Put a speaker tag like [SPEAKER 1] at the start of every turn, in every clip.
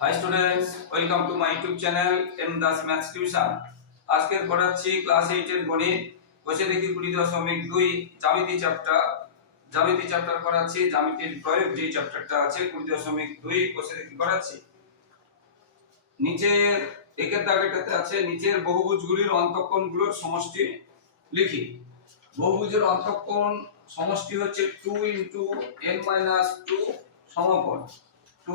[SPEAKER 1] Hi students welcome to my YouTube channel M Das maths tuition আজকে পড়াচ্ছি class eight এর গণিত। বসে দেখি কুড়ি দশমিক দুই, জ্যামিতি চ্যাপ্টার জ্যামিতি চ্যাপ্টার করাচ্ছি জ্যামিতির প্রয়োগ যে চ্যাপ্টারটা আছে, কুড়ি দশমিক দুই বসে দেখি করাচ্ছি নিচের, একের দাগেটাতে আছে, নিচের বহুভুজগুলির অন্তঃকোণগুলোর সমষ্টি লিখি। বহুভুজের অন্তঃকোণ সমষ্টি হচ্ছে two into N minus two সমকোণ। টু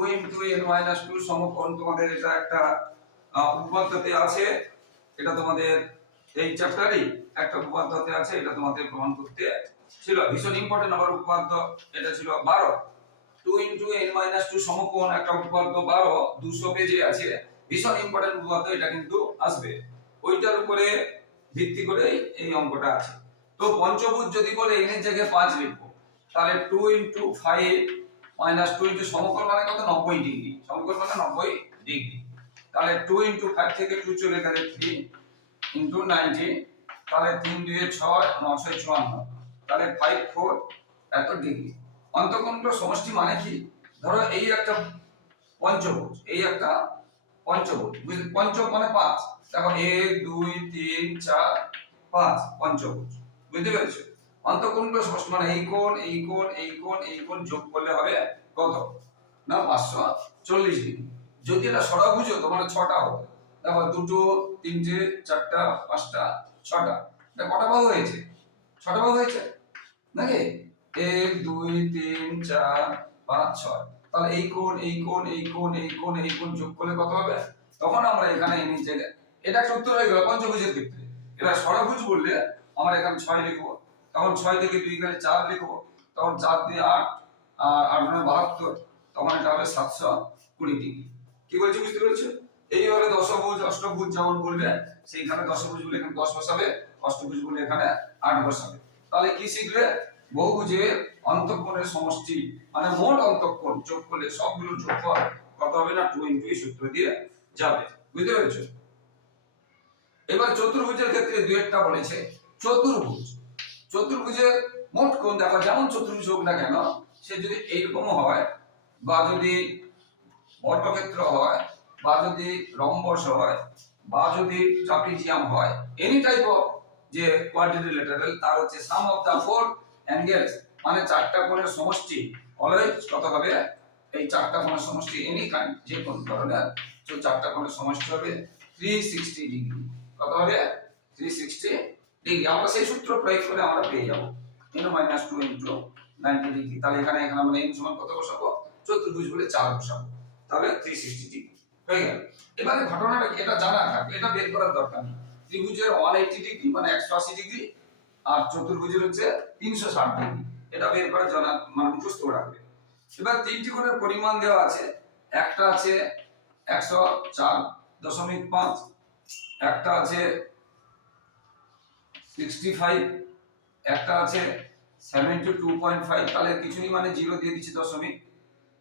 [SPEAKER 1] আছে। এটা তোমাদের এই চ্যাপ্টারেই একটা উপপাদ্যতে আছে, এটা তোমাদের প্রমাণ করতে ছিল। ভীষণ ইম্পর্টেন্ট আমার উপপাদ্য, এটা ছিল বারো। Two into N minus two সমকোণ একটা উপপাদ্য বারো, দুশো পেজে আছে। ভীষণ ইম্পর্টেন্ট উপপাদ্য, এটা কিন্তু আসবে। ওইটার উপরে ভিত্তি করে এই অঙ্কটা আছে। তো পঞ্চভুজ যদি বলে এন এর জায়গায় পাঁচ লিখব, তাহলে two into five minus two into সমকোণ মানে কত? নব্বই ডিগ্রি সমকোণ মানে নব্বই ডিগ্রি তাহলে টু ইন্টু ফাইভ থেকে টু চলে গেলে থ্রি ইন্টু নাইনটি তাহলে তিন দুয়ে ছয় নশো চুয়ান্ন। তাহলে ফাইভ ফোর এত ডিগ্রি অন্তকোণগুলো সমষ্টি মানে কি? ধরো এই একটা পঞ্চভুজ, এই একটা পঞ্চভুজ। বুঝলি? পঞ্চ মানে পাঁচ। দেখো এক, দুই, তিন, চার, পাঁচ পঞ্চভুজ। বুঝতে পেরেছ? অন্তকোণগুলো সমষ্টি মানে এই কোণ এই কোণ এই কোণ এই কোণ যোগ করলে হবে কত? না, পাঁচশো চল্লিশ ডিগ্রি। যদি এটা ষড়ভুজ হতো মানে ছটা হতো দেখো, দুটো, তিনটে, চারটা, পাঁচটা, ছটা। এটা কটা বাহু হয়েছে? ছটা বাহু হয়েছে? নাকি? এক, দুই, তিন, চার, পাঁচ, ছয়। তাহলে এই কোণ এই কোণ এই কোণ এই কোণ এই কোণ যোগ করলে কত হবে? তখন আমরা এখানে নিচে এটা একটা উত্তর হয়ে গেল পঞ্চভুজের ক্ষেত্রে। এবার ষড়ভুজ বললে আমরা এখানে ছয় লিখব। তখন ছয় থেকে দুই গেলে চার লিখব তখন চার দিয়ে আট, আর আট নয় বাহাত্তর, তখন এটা হবে সাতশো কুড়ি ডিগ্রি কি বলছি বুঝতে পেরেছ? এই হলো দশভুজ, অষ্টভুজ যেমন বলবে, সেইখানে দশভুজ বলে এখানে দশ বসাবে, অষ্টভুজ বলে এখানে আট বসাবে। তাহলে কি শিখলে? বহুভুজের অন্তঃকোণের সমষ্টি মানে মোট অন্তঃকোণ যোগ করলে সবগুলো হয় কত হবে না? টু ইন্টু এই সূত্র দিয়ে যাবে। বুঝতে পেরেছ? এবার চতুর্ভুজের ক্ষেত্রে দুয়েরটা বলেছে, চতুর্ভুজ। চতুর্ভুজের মোট কোণ, দেখো যেমন চতুর্ভুজ হোক না কেন, সে যদি এইরকম হয়, বা যদি বর্গক্ষেত্র হয়, বা যদি রম্বস হয়, বা যদি ট্রাপিজিয়াম হয় এনি টাইপ অফ যে কোয়াড্রিলেটারাল তার হচ্ছে sum of the four angles মানে চারটা কোণের সমষ্টি অলওয়েজ কত হবে? এই চারটা কোণের সমষ্টি এনি কাইন্ড যে কোন ধরনের। তো চারটা কোণের সমষ্টি হবে 360 ডিগ্রি কত হবে? 360 ডিগ্রি আমরা সেই সূত্র প্রয়োগ করে আমরা পেয়ে যাব। n minus two into ninety degree তাহলে এখানে এখানে আমরা n সমান কত বসাবো? চতুর্ভুজ বলে চার বসাবো। তাহলে 360 ডিগ্রি হয়ে গেল। এবারে ঘটনাটা এটা জানা থাকবে। এটা বের করার দরকার নেই। ত্রিভুজের 180 ডিগ্রি মানে 180 ডিগ্রি আর চতুর্ভুজের হচ্ছে 360 ডিগ্রি এটা বের করে জানা মানে মুখস্থ রাখবে। এবার তিনটি কোণের পরিমাণ দেওয়া আছে। একটা আছে 104 দশমিক পাঁচ। একটা আছে 65 একটা আছে 72.5 তাহলে কিছুই মানে জিরো দিয়ে দিচ্ছি দশমিক।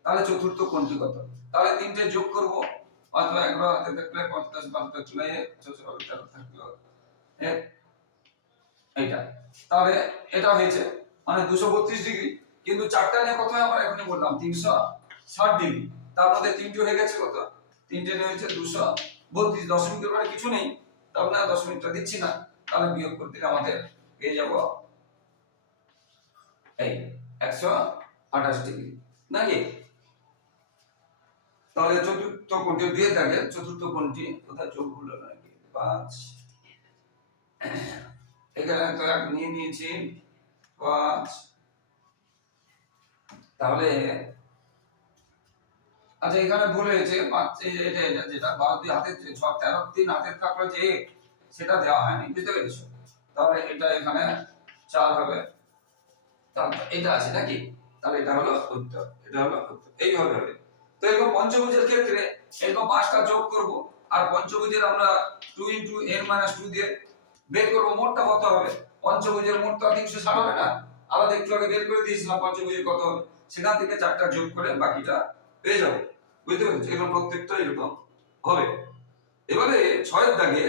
[SPEAKER 1] তাহলে চতুর্থ কোণটি কত? তাহলে তিনটে যোগ করব, অথবা এগারো হাতে থাকলে পঞ্চাশ বাহাত্তর ছশো তেরো থাকল এইটা। তাহলে এটা হয়েছে মানে দুশো বত্রিশ ডিগ্রি। কিন্তু চারটা নিয়ে কত আমরা এখনই বললাম তিনশো ষাট ডিগ্রি। তার মধ্যে তিনটে হয়ে গেছে কত? তিনটে নিয়ে হয়েছে দুশো বত্রিশ। দশমিকের পরে কিছু নেই। তার মানে দশমিকটা দিচ্ছি না। তাহলে বিয়োগ করতে গেলে আমাদের পেয়ে যাব এই একশো আঠাশ ডিগ্রি নাকি? তাহলে চতুর্থ কোণটি দিয়ে থাকে চতুর্থ কোণটি কোথায় চোখ ভুলো নাকি? পাঁচ। এখানে তো নিয়ে নিয়েছি পাঁচ। তাহলে আচ্ছা এখানে ভুল হয়েছে পাঁচ এটা এটা যেটা বারো দিয়ে হাতের যে ছ তেরো তিন হাতের থাকল যে এক, সেটা দেওয়া হয়নি, বুঝতে পেরেছ? তাহলে এটা এখানে চার হবে। এটা আছে নাকি? তাহলে এটা হলো উত্তর, এটা হলো উত্তর, এইভাবে হবে। তো এরকম পঞ্চভুজের ক্ষেত্রে এরকম পাঁচটা যোগ করব, আর পঞ্চভুজের আমরা two into N minus two দিয়ে বের করব, মোটটা কত হবে? পঞ্চভুজের মোটটা তিনশো ষাট হবে না। আলাদা একটু আগে বের করে দিয়েছিলাম পঞ্চভুজের কত হবে? সেখান থেকে চারটা যোগ করে বাকিটা পেয়ে যাব। বুঝতে পেরেছি? এরকম প্রত্যেকটা এরকম হবে। এবারে ছয়ের দাগে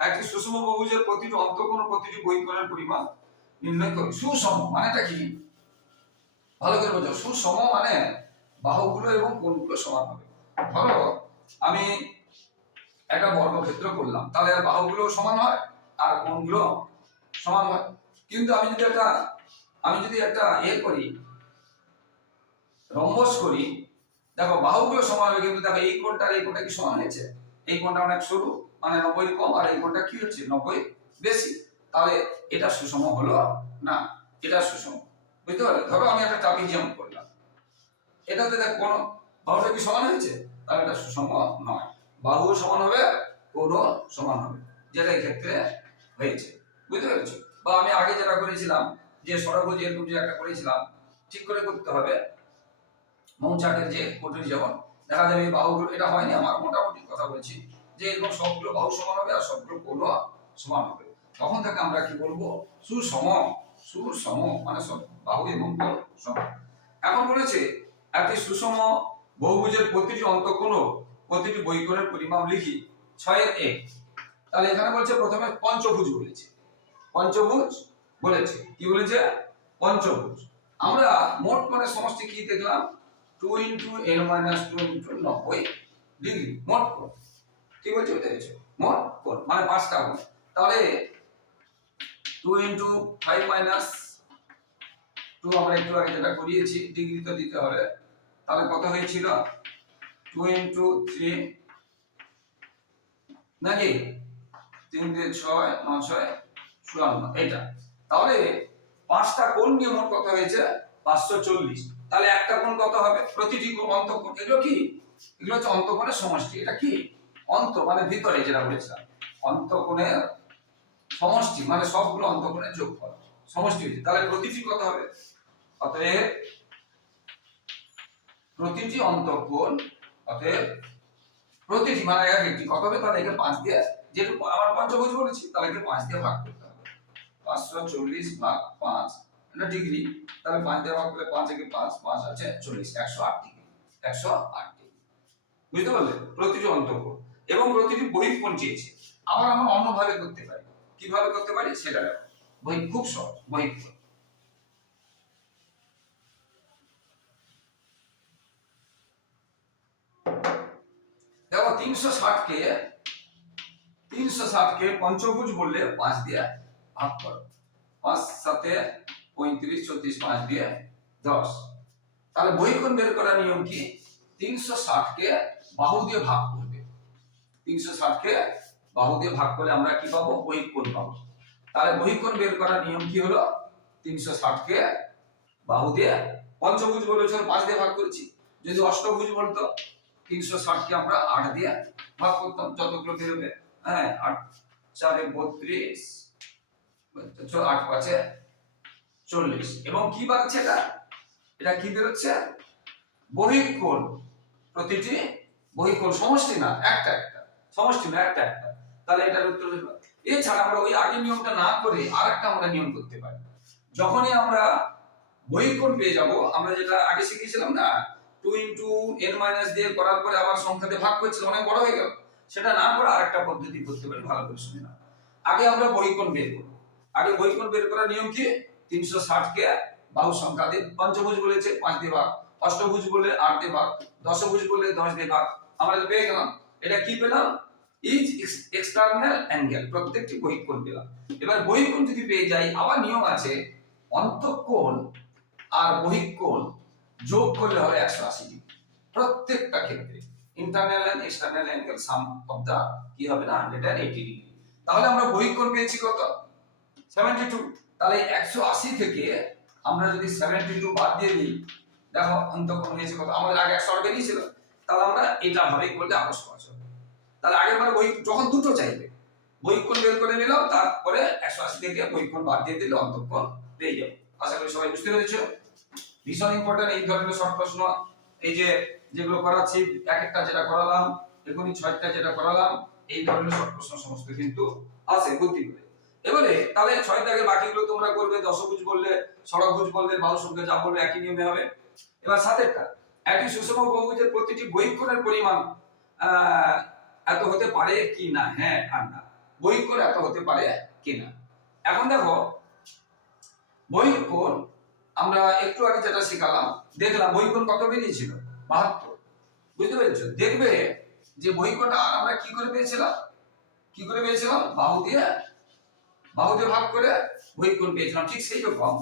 [SPEAKER 1] একটি সুষম বহুভুজের প্রতিটি অন্তঃকোণ প্রতিটি বহিকোণের পরিমাণ নির্ণয় করি। সুষম মানেটা কি? ভালো করে বোঝো। সুষম মানে বাহুগুলো এবং কোণগুলো সমান হবে। ধরো, আমি একটা বর্গক্ষেত্র করলাম, তাহলে বাহুগুলো সমান হয় আর কোণগুলো সমান হয়। কিন্তু আমি যদি একটা, আমি যদি একটা এ করি, রম্বস করি, দেখো বাহুগুলো সমান হবে কিন্তু দেখো এই কোণটা আর এই কোণটা কি সমান হয়েছে? এই কোণটা অনেক সরু। মানে নব্বই কম আর এই কোণটা কি হচ্ছে? নব্বই বেশি। তাহলে এটা সুষম হলো না, এটা সুষম। বুঝতে পারলে? ধরো আমি একটা ট্রাপিজিয়াম করলাম। এটাতে দেখ, কোন বাহুটা কি সমান হয়েছে? তাহলে এটা সুষম নয়। বাহু সমান হবে, কোণও সমান হবে। যেটা ক্ষেত্রে হয়েছে। বুঝতে পেরেছ? বা আমি আগে যেটা করেছিলাম, যে সরভুজ এরকম যে একটা করেছিলাম, ঠিক করে করতে হবে। মৌচাকের যে কোটরি যেমন, দেখা যাবে বাহুগুলো, এটা হয়নি, আমার মোটামুটি কথা বলছি। যে এরকম সবগুলো বাহু সমান হবে আর সবগুলো কোণও সমান হবে। তখন থেকে আমরা কি বলব? সুসম সুসম মানে সব বাহু এবং কোণ সমান। এখন বলেছে, একটি সুষম বহুভুজের প্রতিটি অন্তঃকোণ প্রতিটি বৈকোণের পরিমাপ লিখি ছয়ের এক তাহলে এখানে বলছে প্রথমে পঞ্চভুজ বলেছে। পঞ্চভুজ বলেছে। কি বলেছে? পঞ্চভুজ। আমরা মোট কোণের সমষ্টি কি দেখলাম two into L minus two into নব্বই ডিগ্রি মোট কোণ কি বলছে বুঝতে পেরেছ মোট কোণ মানে পাঁচটা কোণ তাহলে two into five minus two আমরা একটু আগে যেটা করিয়েছি ডিগ্রি তো দিতে হবে। তাহলে কত হয়েছিল? টু ইন্টু থ্রি নাকি? তিন দিয়ে ছয়, নয়, ছয়, চুয়ান্ন এটা তাহলে পাঁচটা কোণ নিয়ে মোট কত হয়েছে? পাঁচশো চল্লিশ। তাহলে একটা কোণ কত হবে? প্রতিটি কোণ অন্তঃকোণ। এগুলো কি? এগুলো হচ্ছে অন্তঃকোণের সমষ্টি। এটা কি? অন্ত মানে ভিতরে যেটা বলেছিলাম অন্তঃকোণের সমষ্টি মানে সবগুলো অন্তঃকোণের যোগফল, সমষ্টি হয়েছে। তাহলে প্রতিটি কত হবে? অতএব প্রতিটি অন্তঃকোণ, অতএব প্রতিটি মানে এক একটি, কত হবে? তাহলে একে পাঁচ দিয়ে যেহেতু আমার পঞ্চভুজ বলেছি, তাহলে একে পাঁচ দিয়ে ভাগ করতে হবে। পাঁচশো চল্লিশ ভাগ পাঁচ, এটা ডিগ্রি, তাহলে পাঁচ দিয়ে ভাগ করলে পাঁচ একে পাঁচ পাঁচ আছে চল্লিশ, একশো আট ডিগ্রি, একশো আট ডিগ্রি। বুঝতে পারলে? প্রতিটি অন্তঃকোণ। এবং প্রতিটি বহিঃকোণ চেয়েছে। আবার আমরা অন্যভাবে করতে পারি। কীভাবে করতে পারি? সেটা বই খুব সহজ বহিঃকোণ দেখো, তিনশো ষাটকে তিনশো ষাটকে পঞ্চভুজ বললে পাঁচ দিয়ে ভাগ করো। পাঁচ সাথে পঁয়ত্রিশ, চৌত্রিশ, পাঁচ দিয়ে দশ। তাহলে বহিকোণ বের করার নিয়ম কি? তিনশো ষাটকে বাহু দিয়ে ভাগ করবে তিনশো ষাটকে বাহু দিয়ে ভাগ করলে আমরা কি পাবো? বহিকোণ পাবো। তাহলে বহিকোণ বের করার নিয়ম কি হলো? তিনশো ষাটকে বাহু দিয়ে পঞ্চভুজ বলেছিল পাঁচ দিয়ে ভাগ করেছি। যদি অষ্টভুজ বলতো, তিনশো ষাটকে আমরা আট দিয়ে ভাগ করতাম। যতগুলো বেরোবে হ্যাঁ আট, চারে বত্রিশ আট পাঁচে চল্লিশ। এবং কি বাড়ছে এটা? এটা কি বেরোচ্ছে? বহিকোণ। প্রতিটি বহিকোণ সমষ্টি না একটা সমষ্টি না একটা একটা। তাহলে এটার উত্তর হলো এছাড়া আমরা ওই আগের নিয়মটা না করে আর একটা আমরা নিয়ম করতে পারি। যখনই আমরা বহিকোণ পেয়ে যাব, আমরা যেটা আগে শিখেছিলাম না টু ইন্টু এন মাইনাস দিয়ে করার পরে আবার সংখ্যাতে ভাগ করছিল অনেক বড় হয়ে গেল। সেটা না করে আরেকটা পদ্ধতি করতে পারি ভালো করে শুনে না আগে আমরা বহিকোণ বের করব। আগে বহিকোণ বের করার নিয়ম কি? তিনশো ষাট কে বাহু সংখ্যা দিয়ে পঞ্চভুজ বলেছে, পাঁচ দিয়ে ভাগ। অষ্টভুজ বলে আট দিয়ে ভাগ। দশভুজ বলে দশ দিয়ে ভাগ। আমরা পেয়ে গেলাম। এটা কি পেলাম? ইজ এক্সটার্নাল অ্যাঙ্গেল প্রত্যেকটি বহিকোণ পেলাম এবার বহিকোণ যদি পেয়ে যাই, আবার নিয়ম আছে, অন্তঃকোণ আর বহিকোণ যোগ করলে হবে একশো আশি ডিগ্রি। প্রত্যেকটা ক্ষেত্রে internal and external angle sum of the কি হবে না হান্ড্রেড অ্যান্ড এইটি ডিগ্রি। তাহলে আমরা বহিকোণ পেয়েছি কত? সেভেন্টি টু তাহলে একশো আশি থেকে আমরা যদি সেভেন্টি টু বাদ দিয়ে দিই, দেখো অন্তঃকোণ হয়েছে কত? আমাদের আগে একশো আট বেরিয়েছিল। তাহলে আমরা এটা ভাবেই করলে হবে তাহলে আগের বার বই যখন দুটো চাইবে বহিকোণ বের করে নিলাম, তারপরে একশো আশি থেকে বহিকোণ বাদ দিয়ে দিলে অন্তঃকোণ পেয়ে যাব। আশা করি সবাই বুঝতে পেরেছ? ভীষণ ইম্পর্টেন্ট এই ধরনের শর্ট প্রশ্ন। এই যে যেগুলো করাচ্ছি, এক একটা যেটা করালাম, এখনই ছয়টা যেটা করালাম, এই ধরনের শর্ট প্রশ্ন সমস্ত কিন্তু আছে বুদ্ধি করে এবারে তাহলে ছয় দাগের বাকিগুলো তোমরা করবে, দশভুজ বললে ষড়ভুজ বললে বাহু সংখ্যা যা বলবে একই নিয়মে হবে। এবার সাতেরটা একটি সুষম বহুভুজের প্রতিটি বহিকোণের পরিমাণ এত হতে পারে কি না? হ্যাঁ আর না। বহিকোণ এত হতে পারে কি না? এখন দেখো বহিকোণ আমরা একটু আগে যেটা শিখালাম, দেখলাম বহিকোণ কত বেরিয়েছিল? বাহাত্তর। বুঝতে পেরেছ? দেখবে যে বহিকোণটা আমরা কি করে পেয়েছিলাম? কি করে পেয়েছিলাম? বাহু দিয়ে বাহু দিয়ে ভাগ করে বহিকোণ পেয়েছিলাম। ঠিক সেই রকম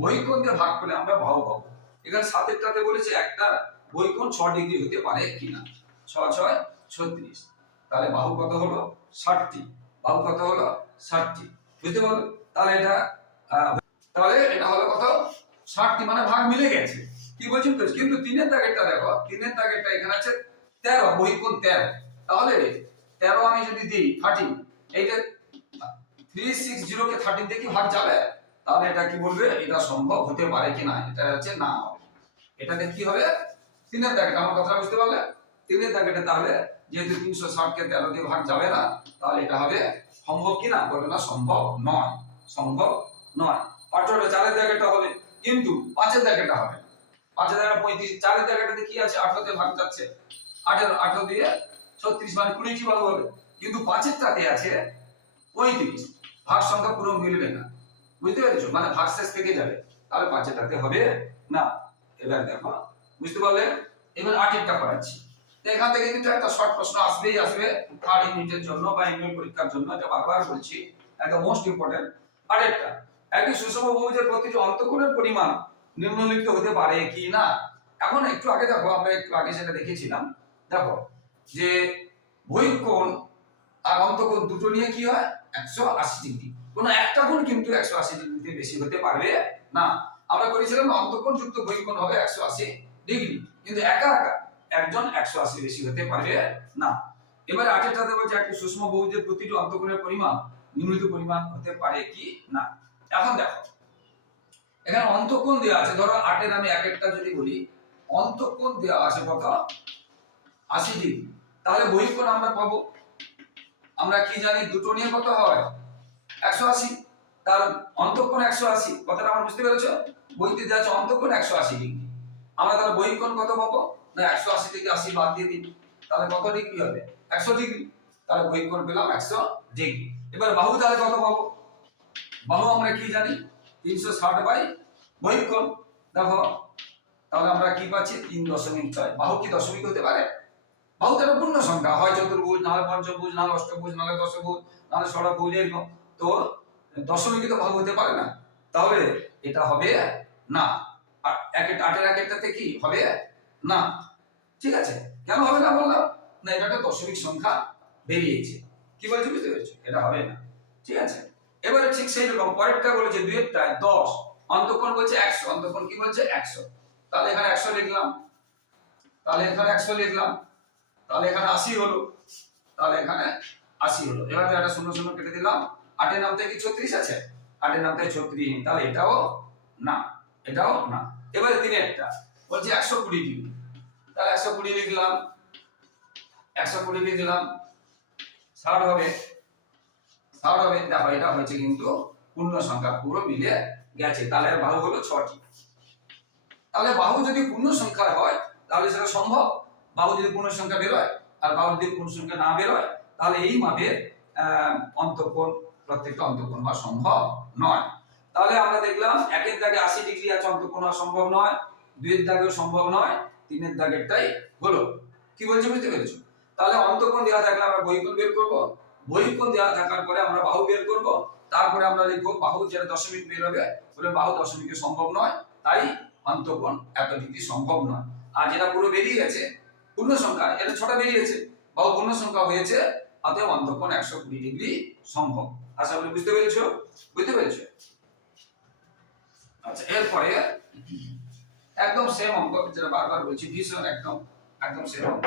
[SPEAKER 1] বহিকোণ দিয়ে ভাগ করে আমরা বাহু পাবো। এখানে সাতের সাতেরটাতে বলেছে একটা বহিকোণ ছ ডিগ্রি হতে পারে কিনা ছ, ছয়, ছত্রিশ। তাহলে বাহু কত হলো? ষাটটি। বাহু কত হলো? ষাটটি। বুঝতে পারল? তাহলে এটা তাহলে এটা হলো কত? ষাটটি মানে ভাগ মিলে গেছে। কি বলছেন তো? কিন্তু তিনের দাগেরটা দেখো, তিনের দাগেরটা এখানে আছে তেরো বহিকোণ তেরো। তাহলে তেরো আমি যদি দিই থার্টি এইটা থ্রি সিক্স জিরো কে থার্টিন দিয়ে কি ভাগ যাবে? তাহলে এটা কি বলবে? এটা সম্ভব হতে পারে কিনা এটা হচ্ছে না এটাতে কি হবে? তিনের দাগেটা আমার কথা বুঝতে পারলে? তিনের দাগেটা তাহলে যেহেতু তিনশো ষাট কে তেরো দিয়ে ভাগ যাবে না, তাহলে এটা হবে সম্ভব কিনা? বলবে না, সম্ভব নয়। সম্ভব নয়। পাঠটা চারের দাগেটা হবে, কিন্তু পাঁচের দাগেটা হবে। পাঁচের দাগেটা পঁয়ত্রিশ, চারের দাগেটাতে কি আছে? আঠারোতে ভাগ যাচ্ছে। আঠেরো, আঠারো দিয়ে ছত্রিশ মানে কুড়িটি ভাগ হবে। কিন্তু পাঁচের পাঁচেরটাতে আছে পঁয়ত্রিশ। ভাগ সংখ্যা পুরো মিলবে না। বুঝতে পেরেছ? মানে ভাগ শেষ থেকে যাবে। তাহলে পাঁচের পাঁচেরটাতে হবে না। এবার দেখো, বুঝতে পারলে? এবার আটেরটা করাচ্ছি এখান থেকে কিন্তু একটা শর্ট প্রশ্ন আসবেই আসবে থার্ড ইউনিটের জন্য বা ইউনিট পরীক্ষার জন্য, এটা বারবার বলছি, একটা মোস্ট ইম্পর্টেন্ট আরেকটা একটি সুষম বহুভুজের প্রতিটি অন্তঃকোণের পরিমাণ নিম্নলিখিত হতে পারে কি না? এখন একটু আগে দেখো, আমরা একটু আগে সেটা দেখেছিলাম, দেখো, যে বহিঃকোণ আর অন্তঃকোণ দুটো নিয়ে কি হয়? একশো আশি ডিগ্রি। কোনো একটা কোণ কিন্তু একশো আশি ডিগ্রিতে বেশি হতে পারবে না। আমরা করেছিলাম অন্তঃকোণ যুক্ত বহিঃকোণ হবে একশো আশি ডিগ্রি। কিন্তু একা একা একজন একশো আশি বেশি হতে পারবে না। এবারে আটেরটাতে বলছে একটি সুষম বহুজের প্রতিটি অন্তঃকোণের পরিমাণ নিম্নলিখিত পরিমাণ হতে পারে কি না। এখন দেখো, এখানে অন্তঃকোণ দেওয়া আছে, ধরো আটের আমি এক একটা যদি বলি, অন্তঃকোণ দেওয়া আছে কত? আশি ডিগ্রি। তাহলে বহিঃকোণ আমরা পাবো। আমরা কি জানি, দুটো নিয়ে কত হয়? একশো আশি। তার অন্তঃকোণ একশো আশি। কথাটা আমার বুঝতে পেরেছ? বইতে দেওয়া আছে অন্তঃকোণ একশো আশি ডিগ্রি। আমরা তাহলে বহিঃকোণ কত পাবো? না, একশো আশি থেকে আশি বাদ দিয়ে দিই তাহলে কত ডিগ্রি হবে? একশো ডিগ্রি। তাহলে বহিঃকোণ পেলাম একশো ডিগ্রি। এবার বাহু তাহলে কত পাবো? বাহু আমরা কি জানি? তিনশো ষাট বাই বহিঃকোণ। দেখো, তাহলে আমরা কি পাচ্ছি? তিন দশমিক ছয়। বাহু কি দশমিক হতে পারে? বাহু তো পূর্ণ সংখ্যা। হয় চতুর্ভুজ, নাহলে পঞ্চভুজ, নাহলে অষ্টভুজ, নাহলে দশভুজ, নাহলে ষড়ভুজ, এরকম। তো দশমিকে তো ভাগ হতে পারে না। তাহলে এটা হবে না। আর এক আটের এক একটাতে কি হবে? না, ঠিক আছে। কেন হবে না বললাম? না, এটা একটা দশমিক সংখ্যা বেরিয়েছে। কি বলছি বুঝতে পেরেছ? এটা হবে না। ঠিক আছে? এবারে ঠিক সেই রকম, পরেরটা বলেছে দুইয়েরটায় দশ। অন্তঃকোণ বলছে একশো, অন্তঃকোণ কি বলছে? একশো। তাহলে এখানে একশো লিখলাম। তাহলে এখানে একশো লিখলাম। তাহলে এখানে আশি হলো। তাহলে এখানে আশি হলো। এবার একটা শূন্য শূন্য কেটে দিলাম। আটের নামতে কি ছত্রিশ আছে? আটের নামতে ছত্রিশ। তাহলে এটাও না এটাও না। এবারে তিনেরটা। বলছে একশো কুড়ি ডিগ্রি তাহলে একশো কুড়ি লিখলাম একশো কুড়ি লিখলাম ষাট হবে। ষাট হবে। দেখো এটা হয়েছে কিন্তু পূর্ণ সংখ্যা পুরো মিলে গেছে। তাহলে বাহু হলো ছটি। তাহলে বাহু যদি পূর্ণ সংখ্যা হয় তাহলে সেটা সম্ভব? বাহু যদি পূর্ণ সংখ্যা বেরোয় আর বাহু যদি পূর্ণ সংখ্যা না বেরোয় তাহলে এই মাপের আহ, অন্তঃকোণ প্রত্যেকটা অন্তঃকোণ হওয়া সম্ভব নয়। তাহলে আমরা দেখলাম একের দাগে আশি ডিগ্রি আছে অন্তঃকোণ হওয়া সম্ভব নয়। দুইয়ের দাগেও সম্ভব নয়, তিনের দাগেরটাই হলো। কি বলছি বুঝতে পেরেছ? তাহলে অন্তঃকোণ দেওয়া থাকলে আমরা বহিকোণ বের করব। বহিকোণ দেওয়া থাকার পরে আমরা বাহু বের করব। তারপরে আমরা লিখব বাহু যেটা দশমিক বের হবে, বলে বাহু দশমিকে সম্ভব নয়, তাই অন্তঃকোণ এত ডিগ্রি সম্ভব নয়। আর যেটা পুরো বেরিয়ে গেছে পূর্ণ সংখ্যা এটা ছটা বেরিয়েছে, বাহু পূর্ণ সংখ্যা হয়েছে, অতএব অন্তঃকোণ একশো কুড়ি ডিগ্রি সম্ভব। আশা করি বুঝতে পেরেছ? বুঝতে পেরেছ? আচ্ছা এরপরে একদম সেম অঙ্ক যেটা বারবার বলছি, ভীষণ একদম একদম সেম অঙ্ক।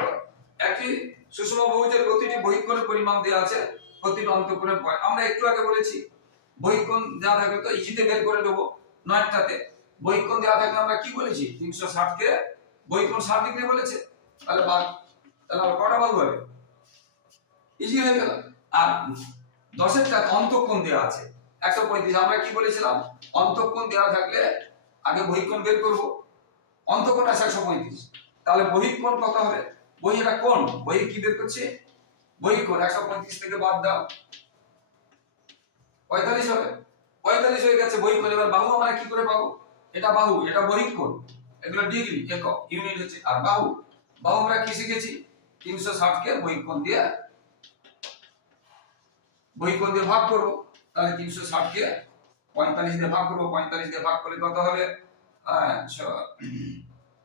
[SPEAKER 1] একটি সুষম বহুজের প্রতিটি বহিকোণের পরিমাণ দেওয়া আছে, প্রতিটি অন্তঃকোণের পয়- আমরা একটু আগে বলেছি, বহিকোণ দেওয়া থাকলে তো ইজিতে বের করে দেবো নয়টাতে। বহিকোণ দেওয়া থাকলে আমরা কি বলেছি? তিনশো ষাট কে বহিকোণ ষাট ডিগ্রি বলেছে? তাহলে বাদ, তাহলে আবার কটা বাঘ হবে ইজি হয়ে গেল। আর দশের টাকা অন্তঃকোণ দেওয়া আছে। একশো পঁয়ত্রিশ, আমরা কি বলেছিলাম? অন্তঃকোণ দেওয়া থাকলে আগে বহিকোণ বের করব। অন্তঃকোণ আছে একশো পঁয়ত্রিশ তাহলে বহিকোণ কত হবে? বহি এটা কোণ। বহি কি বের করছে? বহিকোণ একশো পঁয়ত্রিশ থেকে বাদ দাও। পঁয়তাল্লিশ হবে। পঁয়তাল্লিশ হয়ে গেছে বহিকোণ এবার বাহু আমরা কি করে পাবো? এটা বাহু, এটা বহিকোণ এগুলো ডিগ্রি, একক, ইউনিট হচ্ছে আর বাহু। বাহু আমরা কি শিখেছি? তিনশো ষাটকে বহিকোণ দিয়ে বহিকোণ দিয়ে ভাগ করব। তাহলে তিনশো ষাটকে পঁয়তাল্লিশ দিয়ে ভাগ করব। পঁয়তাল্লিশ দিয়ে ভাগ করলে কত হবে? আহ, ছ-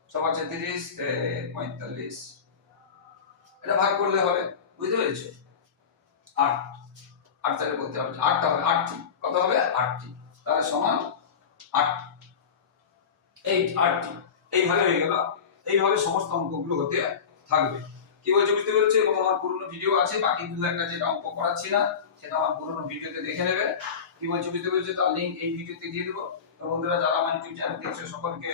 [SPEAKER 1] ছ পাঁচে তিরিশ পঁয়তাল্লিশ এটা ভাগ করলে হবে বুঝতে পেরেছ? আট। আট চারে বলতে হবে। আটটা হবে আটটি। কত হবে? আটটি। তাহলে সমান আট। এই আটটি। এইভাবে হয়ে গেল। এইভাবে সমস্ত অঙ্কগুলো হতে থাকবে। কি বলছে বুঝতে পেরেছ? এবং আমার পুরনো ভিডিও আছে বাকি দু একটা যেটা অঙ্ক করাচ্ছি না সেটা আমার পুরনো ভিডিওতে দেখে নেবে। কি বলছে বুঝতে পেরেছ? তার লিঙ্ক এই ভিডিওতে দিয়ে দেবো। তো বন্ধুরা, যারা আমার ইউটিউব চ্যানেল দেখছ, সকলকে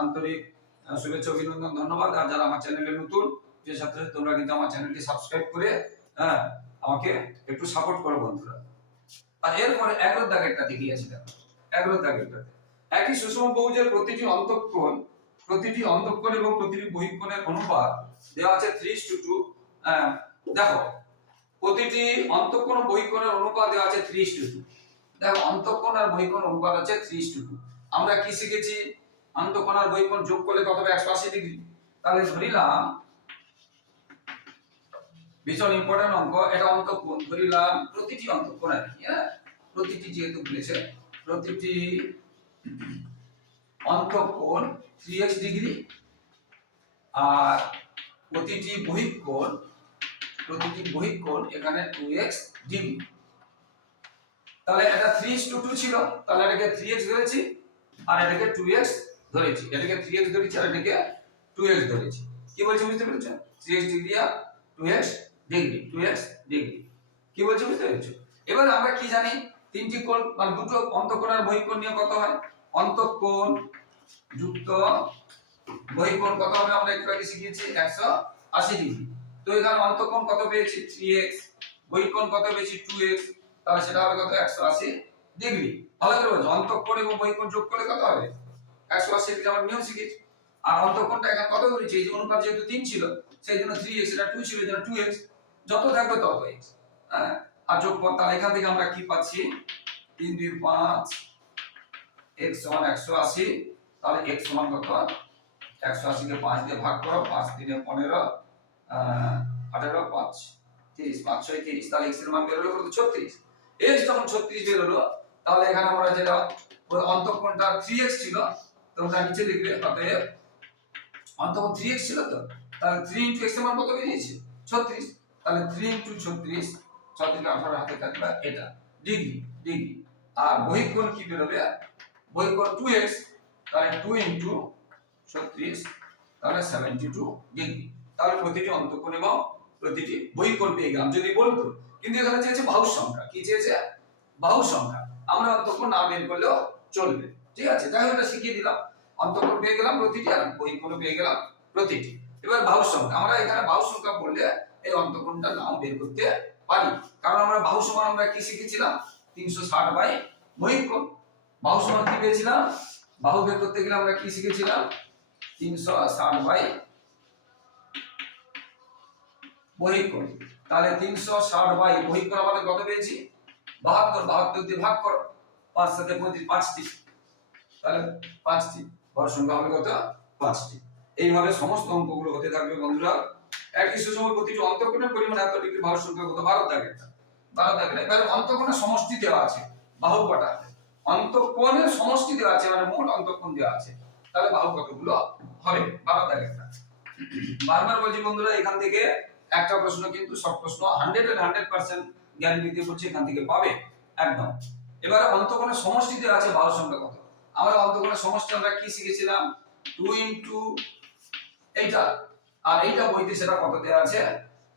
[SPEAKER 1] আন্তরিক শুভেচ্ছা, অভিনন্দন, ধন্যবাদ। আর যারা আমার চ্যানেলে নতুন যে ছাত্র তোমরা কিন্তু আমার চ্যানেলটি সাবস্ক্রাইব করে হ্যাঁ আমাকে একটু সাপোর্ট করো বন্ধুরা। আর এরপরে এগারো দাগেরটা দেখিয়েছি দেখো এগারো দাগেরটাতে। একই সুষম বহুজের প্রতিটি অন্তঃকোণ প্রতিটি অন্তঃকোণ এবং প্রতিটি বহিঃকোণের অনুপাত দেওয়া আছে থ্রি টু টু দেখো, প্রতিটি অন্তঃকোণ ও বহিঃকোণের অনুপাত দেওয়া আছে থ্রি টু টু। দেখো, অন্তঃকোণ আর বহিঃকোণ অনুপাত আছে থ্রি টু টু। আমরা কি শিখেছি? অন্তঃকোণ আর বহিঃকোণ যোগ করলে কত হবে? একশো আশি ডিগ্রি। তাহলে ধরিলাম ভীষণ ইম্পর্টেন্ট অঙ্ক, এটা অন্তঃকোণ। ধরিলাম প্রতিটি অন্তঃকোণ আর কি হ্যাঁ? প্রতিটি যেহেতু বলেছে, প্রতিটি অন্তঃকোণ থ্রি এক্স ডিগ্রি আর প্রতিটি বহিঃকোণ প্রতিটি বহিঃকোণ এখানে টু এক্স ডিগ্রি। তাহলে এটা থ্রি টু টু ছিল, তাহলে এটাকে থ্রি এক্স ধরেছি, আর এটাকে টু ধরেছি। এটাকে থ্রি ধরেছি, আর এটাকে টু ধরেছি। কি বলছি বুঝতে পেরেছ? থ্রি এক্স ডিগ্রি আর টু ডিগ্রি টু ডিগ্রি কি বলছি বুঝতে পেরেছ? এবার আমরা কি জানি? তিনটি কোণ মানে দুটো অন্তঃকোণ আর বহিঃকোণ নিয়ে কত হয়? অন্তঃকোণ যুক্ত বহিঃকোণ কত হবে? আমরা একটু আগে শিখিয়েছি, একশো আশি ডিগ্রি তো এখানে অন্তঃকোণ কত পেয়েছি? থ্রি এক্স বহিঃকোণ কত পেয়েছি? টু এক্স তাহলে সেটা হবে কত? একশো আশি ডিগ্রি। ভালো করে বলছো অন্তঃকোণ এবং বহিঃকোণ যোগ করলে কত হবে? একশো আশি ডিগ্রি আমরা নিয়ম শিখেছি। আর অন্তঃকোণটা এখানে কত করেছি এই যে অনুপাত যেহেতু তিন ছিল, সেই জন্য থ্রি এক্স এটা টু ছিল, এই জন্য টু এক্স যত থাকবে তত এক্স হ্যাঁ? আর যোগ কর তাহলে এখান থেকে আমরা কি পাচ্ছি? তিন দুই পাঁচ এক্স সমান একশো আশি, তাহলে এক্স সমান কত? একশো আশিকে পাঁচ দিয়ে ভাগ করো, পাঁচ তিনে পনেরো আঠেরো, পাঁচ, তিরিশ, পাঁচ ছয়, তিরিশ, তাহলে এক্সের মান বেরোলো কত? ছত্রিশ। এক্স যখন ছত্রিশ বেরোলো তাহলে এখানে আমরা যেটা অন্তঃকোণটা থ্রি এক্স ছিল তোমরা নিচে লিখবে অতএব অন্তঃকোণ থ্রি এক্স ছিল তো? তাহলে থ্রি ইন্টু এক্সের মান কত বেরিয়েছে? ছত্রিশ। তাহলে থ্রি ইন্টু ছত্রিশ ছত্রিশ আঠারো হাতে থাকবে এটা, ডিগ্রি ডিগ্রি। আর বহিঃকোণ কি বেরোবে? বহিঃকোণ টু এক্স তাহলে টু ইন্টু ছত্রিশ, তাহলে সেভেন্টি টু ডিগ্রি। তাহলে প্রতিটি অন্তঃকোণ এবং প্রতিটি বহিঃকোণ পেয়ে গেলাম। যদি বলতো কিন্তু এখানে চেয়েছে বাহু সংখ্যা। কি চেয়েছে? বাহু সংখ্যা। আমরা অন্তঃকোণ না বের করলেও চলবে। ঠিক আছে? তাই ওটা শিখিয়ে দিলাম। অন্তঃকোণ পেয়ে গেলাম প্রতিটি আর বহিঃকোণ পেয়ে গেলাম প্রতিটি। এবার বাহু সংখ্যা। আমরা এখানে বাহু সংখ্যা বললে এই অন্তঃকোণটা নাও বের করতে পারি। কারণ আমরা বাহু সমান আমরা কি শিখেছিলাম? তিনশো ষাট বাই বহিঃকোণ বাহু সমান কি পেয়েছিলাম? বাহু বের করতে গেলে আমরা কি শিখেছিলাম? তিনশো ষাট বাই বহিঃকোণ তাহলে তিনশো ষাট বাই বহিঃকোণ আমাদের কত পেয়েছি? বাহাত্তর বাহাত্তর দিয়ে ভাগ করো। পাঁচ সাথে পঁচিশ পাঁচটি। তাহলে পাঁচটি। বড় সংখ্যা হবে কত? পাঁচটি। এইভাবে সমস্ত অঙ্কগুলো হতে থাকবে বন্ধুরা। একই সুষম প্রতিটি অন্তঃকোণের পরিমাণ এত ডিগ্রি বাহু সংখ্যা কত? বারো থাকে। বারো থাকে এবারে অন্তঃকোণের সমষ্টি দেওয়া আছে, বাহু কটা অন্তঃকোণের সমষ্টি দেওয়া আছে মানে মোট অন্তঃকোণ দেওয়া আছে। তাহলে বাহু কতগুলো হবে? বারো থাকে। বারবার বলছি বন্ধুরা, এখান থেকে একটা প্রশ্ন কিন্তু সব প্রশ্ন hundred and hundred percent guarantee দিয়ে বলছি এখান থেকে পাবে, একদম। এবারে অন্তঃকোণের সমষ্টি দেওয়া আছে বাহু সংখ্যা কত? আমরা অন্তঃকোণের সমষ্টি আমরা কি শিখেছিলাম? টু ইন্টু এইটা। আর এইটা বইতে সেটা কত দেওয়া আছে?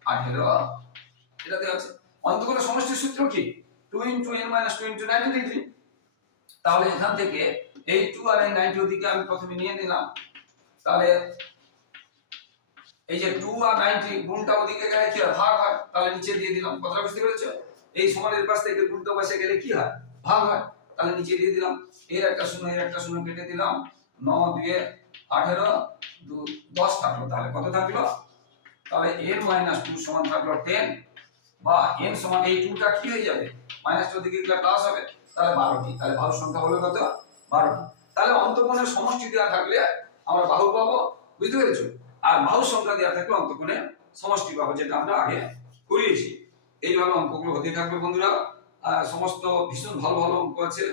[SPEAKER 1] আঠেরো। এটা দেওয়া আছে। অন্তঃকোণের সমষ্টির সূত্র কি? Two into N minus two into ninety degree তাহলে এখান থেকে এই টু আর এই নাইনটি ওদিকে আমি প্রথমে নিয়ে নিলাম। তাহলে এই যে টু আর নাইনটি গুণটা ওদিকে গেলে কি হয়? ভাগ হয়। তাহলে নিচে দিয়ে দিলাম। কথাটা বুঝতে পেরেছ? এই সমানের পাশ থেকে গুণটা পাশে গেলে কি হয়? ভাগ হয়। তাহলে নিচে দিয়ে দিলাম। এর একটা শূন্য, এর একটা শূন্য কেটে দিলাম। ন, দুয়ে আঠেরো, দু, দশ থাকল। তাহলে কত থাকল? তাহলে এন মাইনাস টু সমান থাকল টেন বা এন সমান এই টুটা কি হয়ে যাবে? মাইনাস টু দিকে গেলে প্লাস হবে। তাহলে বারোটি। তাহলে বাহু সংখ্যা হলো কত? বারোটি। তাহলে অন্তঃকোণের সমষ্টি দেওয়া থাকলে আমরা বাহু পাবো। বুঝতে পেরেছ? আর বাহু সংখ্যা দেওয়া থাকলে অন্তঃকোণের সমষ্টি পাবো যেটা আমরা আগে করিয়েছি। এইভাবে অঙ্কগুলো হতে থাকবে বন্ধুরা। সমস্ত ভীষণ ভালো ভালো অঙ্ক আছে।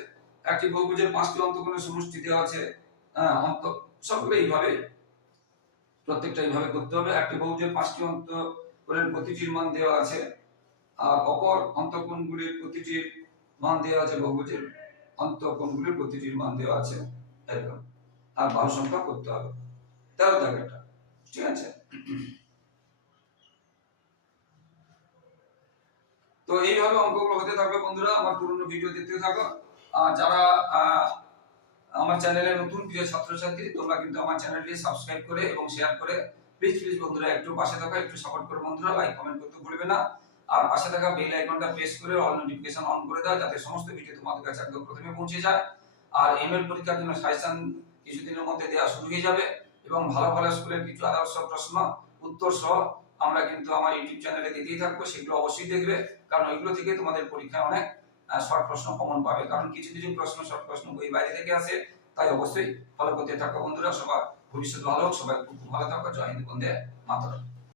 [SPEAKER 1] একটি বহুভুজের পাঁচটি অন্তকোণের সমষ্টি দেওয়া আছে। অন্ত, সবগুলো এইভাবে, প্রত্যেকটা এইভাবে করতে হবে। একটি বহুভুজের পাঁচটি অন্তকোণের প্রতিটির মান দেওয়া আছে। আর অপর অন্তকোণগুলির প্রতিটির মান দেওয়া আছে, বহুভুজের অন্তকোণগুলির প্রতিটির মান দেওয়া আছে। এরকম আর বারো সংখ্যা করতে হবে। তেরো দাগেরটা ঠিক আছে? তো এইভাবে অঙ্কগুলো হতে থাকবে বন্ধুরা, আমার পুরনো ভিডিও দেখতে থাকো। আর যারা আমার চ্যানেলে নতুন প্রিয় ছাত্রছাত্রী, তোমরা কিন্তু আমার চ্যানেলটি সাবস্ক্রাইব করে এবং শেয়ার করে প্লিজ প্লিজ বন্ধুরা, একটু পাশে থাকা, একটু সাপোর্ট করে বন্ধুরা লাইক কমেন্ট করতে ভুলবে না। আর পাশে থাকা বেল আইকনটা প্রেস করে অল নোটিফিকেশন অন করে দাও, যাতে সমস্ত ভিডিও তোমাদের কাছে একদম প্রথমে পৌঁছে যায়। আর এমএল পরীক্ষার জন্য সাজেশন কিছুদিনের মধ্যে দেওয়া শুরু হয়ে যাবে। এবং ভালো ভালো স্কুলের কিছু আদর্শ প্রশ্ন, উত্তর সহ আমরা কিন্তু আমার ইউটিউব চ্যানেলে দিতেই থাকব, সেগুলো অবশ্যই দেখবে, কারণ ওইগুলো থেকে তোমাদের পরীক্ষায় অনেক শর্ট প্রশ্ন কমন পাবে, কারণ কিছু কিছু প্রশ্ন শর্ট প্রশ্ন বই বাইরে থেকে আসে, তাই অবশ্যই ফলো করতে থাকো বন্ধুরা, সবার ভবিষ্যৎ ভালো হোক, সবাই খুব ভালো থাকো, জয় হিন্দ বন্ধে মাতরম।